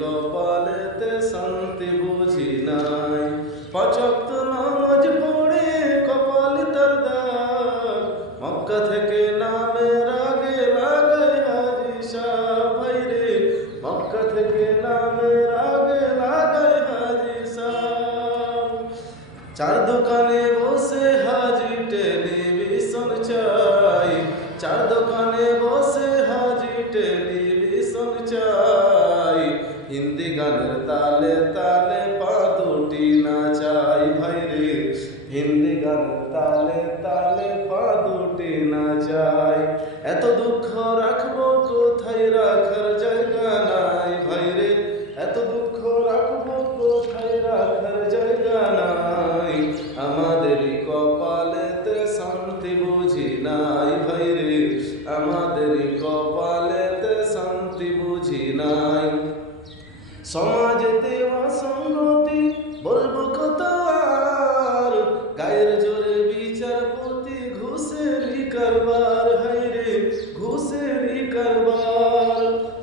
কপালেতে শান্তি বুঝি নাই। পচক্ত নামাজ পড়ে কপাল তার দাগ। মক্কা থেকে নামের আগে লাগে হাজি শাহ ভাই রে মক্কা থেকে নামের আগে লাগে হাজি শাহ চার দোকানে বসে হাজি টেলিভিশন চাই। চার দোকানে বসে হাজি টেলিভিশন চাই। হিন্দি গানের তালে তালে পা দুটি নাচাই ভাই রে। হিন্দি গানের তালে তালে পা দুটি নাচাই এত দুঃখ রাখব কোথায় রাখার জায়গা নাই ভাই রে। এত দুঃখ রাখব কোথায় রাখার জায়গা নাই। আমাদেরই কপালেতে শান্তি বুঝি নাই ভাই রে। আমাদের সমাজ দেওয়া সঙ্গতি বলব কত আর। গায়ের জোরে বিচারপতি ঘুষেরই কারবার হাইরে ঘুষেরই কারবার।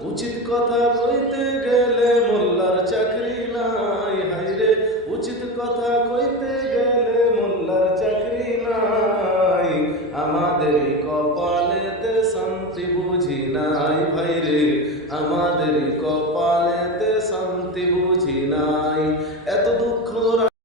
উচিত কথা কইতে গেলে মোল্লার চাকরি নাই হাইরে উচিত কথা কইতে গেলে মোল্লার চাকরি নাই। আমাদের কপালেতে শান্তি বুঝি নাই। জানতে বুঝি না